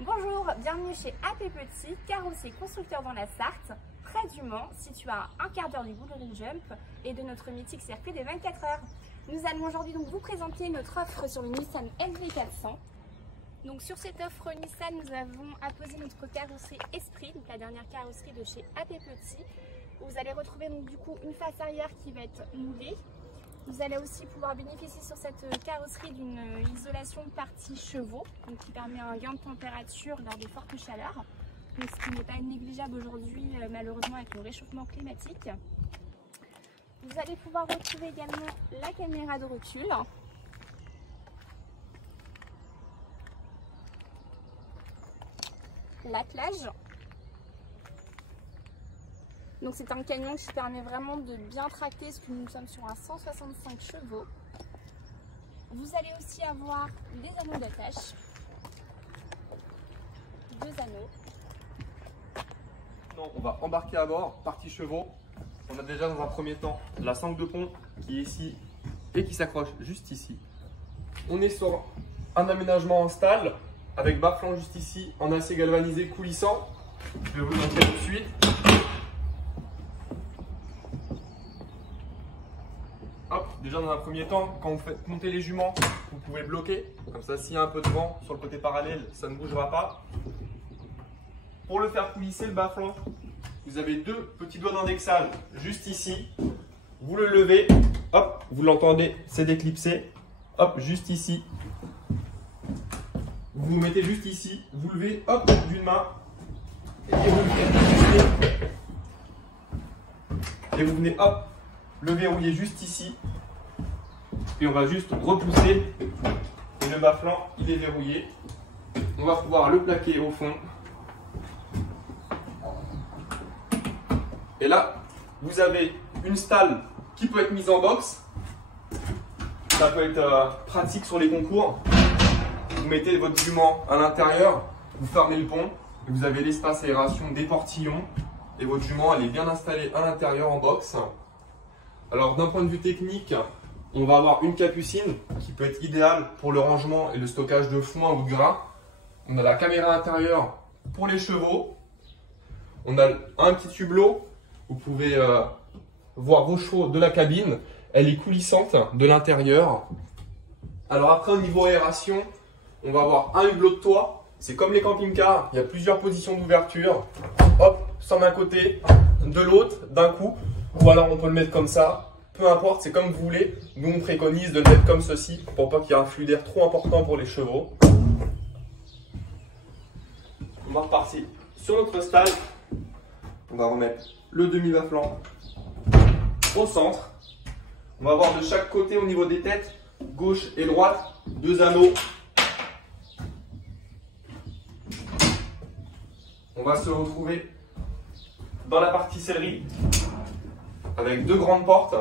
Bonjour, bienvenue chez AP Petit, carrossier constructeur dans la Sarthe, près du Mans, situé à un quart d'heure du Bullring Jump et de notre mythique circuit des 24 heures. Nous allons aujourd'hui donc vous présenter notre offre sur le Nissan LV400. Donc sur cette offre Nissan, nous avons apposé notre carrosserie Esprit, donc la dernière carrosserie de chez AP Petit. Vous allez retrouver donc du coup une face arrière qui va être moulée. Vous allez aussi pouvoir bénéficier sur cette carrosserie d'une isolation partie chevaux, donc qui permet un gain de température lors des fortes chaleurs, donc ce qui n'est pas négligeable aujourd'hui malheureusement avec le réchauffement climatique. Vous allez pouvoir retrouver également la caméra de recul, l'attelage. Donc c'est un camion qui permet vraiment de bien tracter, parce que nous sommes sur un 165 chevaux. Vous allez aussi avoir des anneaux d'attache, 2 anneaux. Non, on va embarquer à bord, partie chevaux. On a déjà dans un premier temps la sangle de pont qui est ici et qui s'accroche juste ici. On est sur un aménagement en stalle avec bas-flanc juste ici en acier galvanisé coulissant. Je vais vous montrer tout de suite. Hop, déjà dans un premier temps, quand vous faites monter les juments, vous pouvez bloquer. Comme ça, s'il y a un peu de vent sur le côté parallèle, ça ne bougera pas. Pour le faire coulisser, le bas-flanc, vous avez 2 petits doigts d'indexage juste ici. Vous le levez, hop, vous l'entendez, c'est déclipsé. Hop, juste ici. Vous vous mettez juste ici, vous levez, hop, d'une main. Et vous le faites ajuster. Et vous venez, hop, le verrouiller juste ici. Et on va juste repousser. Et le bas-flanc, il est verrouillé. On va pouvoir le plaquer au fond. Et là, vous avez une stalle qui peut être mise en box. Ça peut être pratique sur les concours. Vous mettez votre jument à l'intérieur, vous fermez le pont, et vous avez l'espace aération des portillons. Et votre jument, elle est bien installée à l'intérieur en box. Alors d'un point de vue technique, on va avoir une capucine qui peut être idéale pour le rangement et le stockage de foin ou de grain. On a la caméra intérieure pour les chevaux. On a un petit hublot. Vous pouvez voir vos chevaux de la cabine. Elle est coulissante de l'intérieur. Alors après, au niveau aération, on va avoir un hublot de toit. C'est comme les camping-cars, il y a plusieurs positions d'ouverture. Hop, soit d'un côté, de l'autre, d'un coup. Ou alors on peut le mettre comme ça. Peu importe, c'est comme vous voulez. Nous, on préconise de le mettre comme ceci pour pas qu'il y ait un flux d'air trop important pour les chevaux. On va repartir sur notre stalle. On va remettre le demi-bas-flanc au centre. On va avoir de chaque côté au niveau des têtes, gauche et droite, 2 anneaux. On va se retrouver dans la partie sellerie avec 2 grandes portes.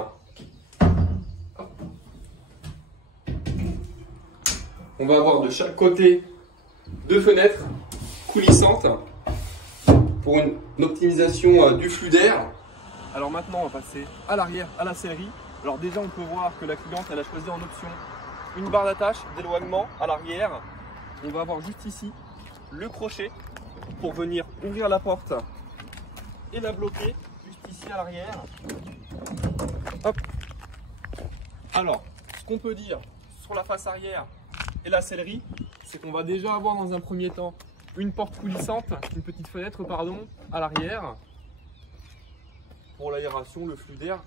On va avoir de chaque côté 2 fenêtres coulissantes pour une optimisation du flux d'air. Alors maintenant, on va passer à l'arrière, à la sellerie. Alors déjà, on peut voir que la cliente, elle a choisi en option une barre d'attache d'éloignement à l'arrière. On va avoir juste ici le crochet pour venir ouvrir la porte et la bloquer juste ici à l'arrière. Hop. Alors, ce qu'on peut dire sur la face arrière et la sellerie, c'est qu'on va déjà avoir dans un premier temps une porte coulissante, une petite fenêtre pardon, à l'arrière pour l'aération, le flux d'air.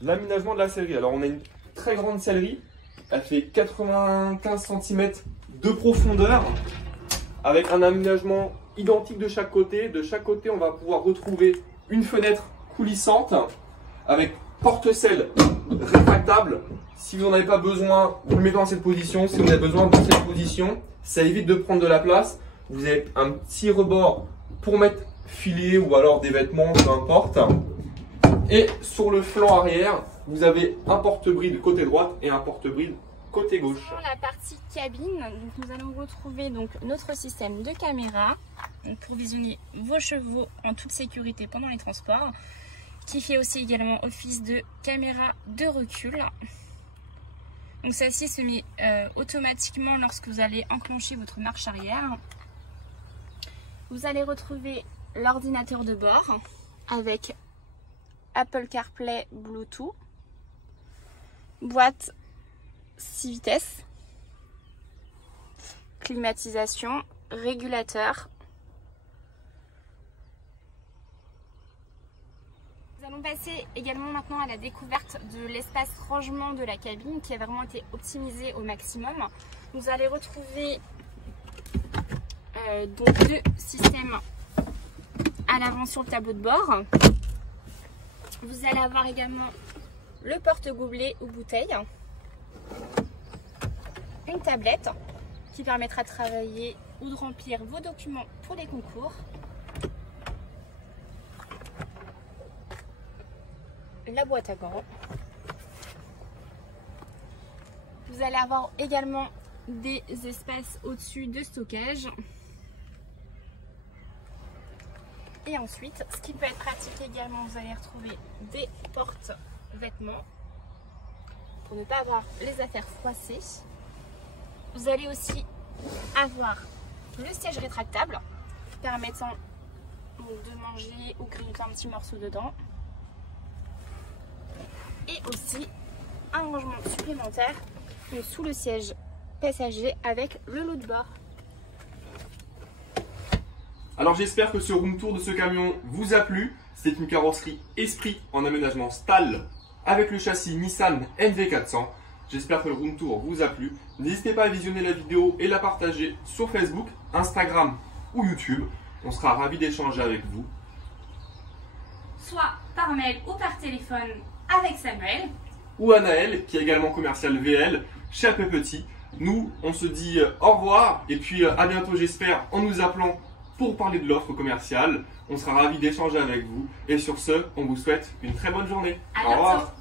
L'aménagement de la sellerie. Alors on a une très grande sellerie, elle fait 95 cm de profondeur avec un aménagement identique de chaque côté. De chaque côté, on va pouvoir retrouver une fenêtre coulissante avec porte-selle rétractable. Si vous n'en avez pas besoin, vous le mettez dans cette position. Si vous avez besoin de cette position, ça évite de prendre de la place. Vous avez un petit rebord pour mettre filet ou alors des vêtements, peu importe. Et sur le flanc arrière, vous avez un porte-bride côté droite et un porte-bride côté gauche. Sur la partie cabine, donc nous allons retrouver donc notre système de caméra pour visionner vos chevaux en toute sécurité pendant les transports, qui fait aussi également office de caméra de recul. Donc celle-ci se met automatiquement lorsque vous allez enclencher votre marche arrière. Vous allez retrouver l'ordinateur de bord avec Apple CarPlay, Bluetooth, boîte 6 vitesses, climatisation, régulateur. Nous allons passer également maintenant à la découverte de l'espace rangement de la cabine qui a vraiment été optimisé au maximum. Vous allez retrouver donc 2 systèmes à l'avant sur le tableau de bord. Vous allez avoir également le porte-gobelet ou bouteille, une tablette qui permettra de travailler ou de remplir vos documents pour les concours, la boîte à gants. Vous allez avoir également des espaces au-dessus de stockage. Et ensuite, ce qui peut être pratique également, vous allez retrouver des porte-vêtements pour ne pas avoir les affaires froissées. Vous allez aussi avoir le siège rétractable permettant de manger ou grignoter un petit morceau dedans. Et aussi un rangement supplémentaire sous le siège passager avec le lot de bord. Alors j'espère que ce room tour de ce camion vous a plu. C'est une carrosserie esprit en aménagement Stahl avec le châssis Nissan NV400. J'espère que le room tour vous a plu. N'hésitez pas à visionner la vidéo et la partager sur Facebook, Instagram ou YouTube. On sera ravis d'échanger avec vous. Soit par mail ou par téléphone avec Samuel. Ou Anaël, qui est également commercial VL chez AP Petit. Nous, on se dit au revoir et puis à bientôt j'espère en nous appelant pour parler de l'offre commerciale. On sera ravis d'échanger avec vous. Et sur ce, on vous souhaite une très bonne journée. À au revoir. bientôt.